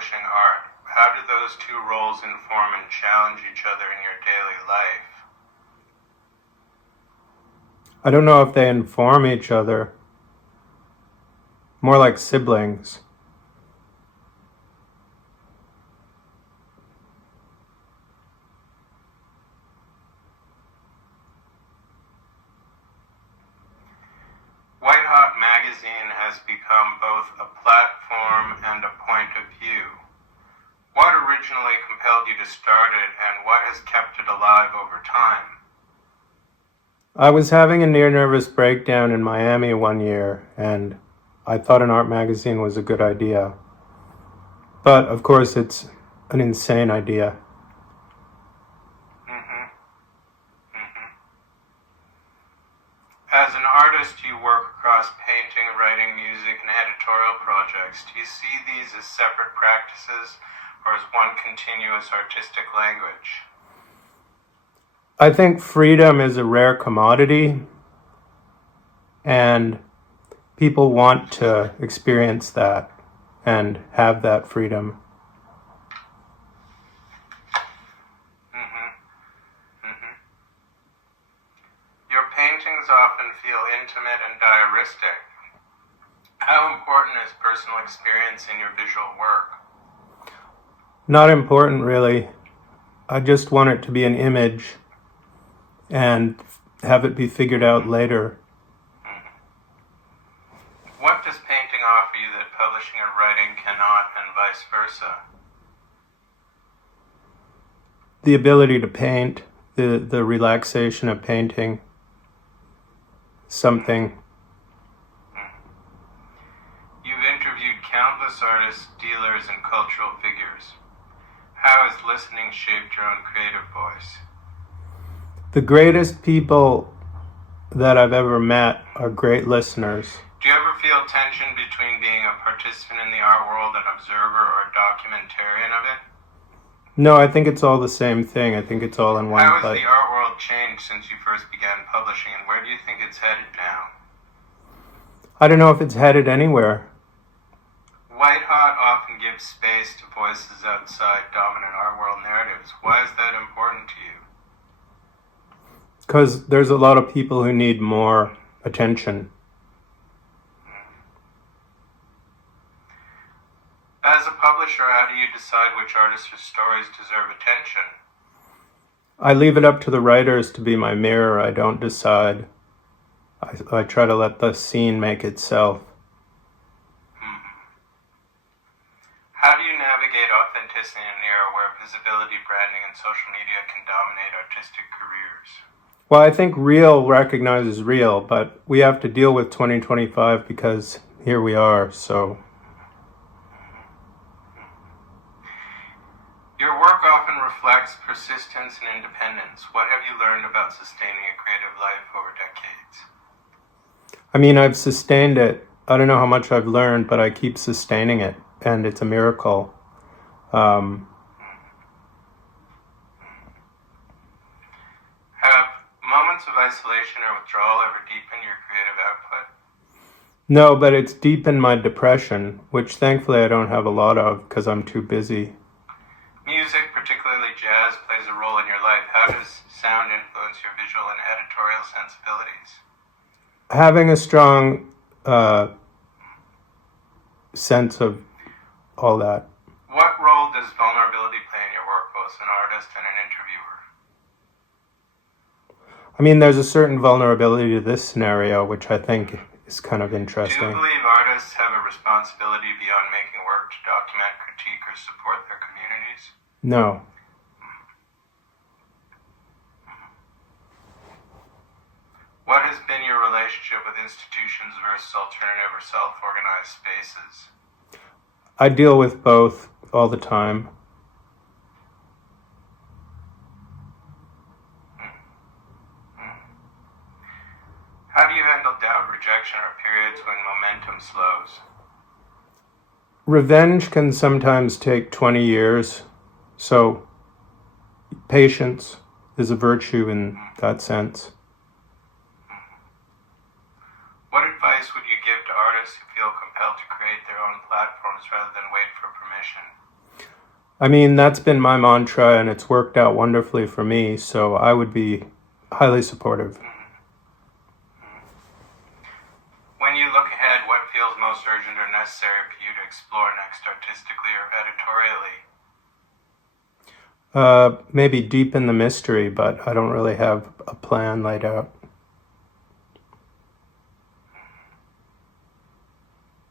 publishing art? How do those two roles inform and challenge each other in your daily life? I don't know if they inform each other. More like siblings. Whitehot Magazine has become both a platform and a point of view. What originally compelled you to start it, and what has kept it alive over time? I was having a near-nervous breakdown in Miami one year, and I thought an art magazine was a good idea. But, of course, it's an insane idea. As an artist, you work across painting, writing, music, and editorial projects. Do you see these as separate practices, or as one continuous artistic language? I think freedom is a rare commodity, and people want to experience that and have that freedom. Your paintings often feel intimate and diaristic. How important is personal experience in your visual work? Not important, really. I just want it to be an image and have it be figured out later. What does painting offer you that publishing or writing cannot, and vice versa? The ability to paint, the relaxation of painting, something. You've interviewed countless artists, dealers, and cultural figures. How has listening shaped your own creative voice? The greatest people that I've ever met are great listeners. Do you ever feel tension between being a participant in the art world, an observer, or a documentarian of it? No, I think it's all the same thing. I think it's all in one How has place. the art world changed since you first began publishing, and where do you think it's headed now? I don't know if it's headed anywhere. Whitehot often gives space to voices outside dominant art world narratives. Why is that important to you? Because there's a lot of people who need more attention. As a publisher, how do you decide which artists or stories deserve attention? I leave it up to the writers to be my mirror. I don't decide. I try to let the scene make itself. How do you navigate authenticity in an era where visibility, branding, and social media can dominate artistic careers? Well, I think real recognizes real, but we have to deal with 2025 because here we are, so. Your work often reflects persistence and independence. What have you learned about sustaining a creative life over decades? I mean, I've sustained it. I don't know how much I've learned, but I keep sustaining it, and it's a miracle. Have moments of isolation or withdrawal ever deepened your creative output? No, but it's deepened my depression, which thankfully I don't have a lot of because I'm too busy. Music, particularly jazz, plays a role in your life. How does sound influence your visual and editorial sensibilities? Having a strong sense of all that. What role does vulnerability play in your work, both as an artist and an interviewer? I mean, there's a certain vulnerability to this scenario, which I think is kind of interesting. Do you believe artists have a responsibility beyond making work to document, critique, or support their communities? No. What has been your relationship with institutions versus alternative or self-organized spaces? I deal with both all the time. How do you handle doubt, rejection, or periods when momentum slows? Revenge can sometimes take 20 years, so patience is a virtue in that sense. What advice would you give to artists who feel compelled to create their own platforms rather than wait for permission? I mean, that's been my mantra and it's worked out wonderfully for me, so I would be highly supportive. When you look ahead, what feels most urgent or necessary for you to explore next, artistically or editorially? Maybe deepen the mystery, but I don't really have a plan laid out.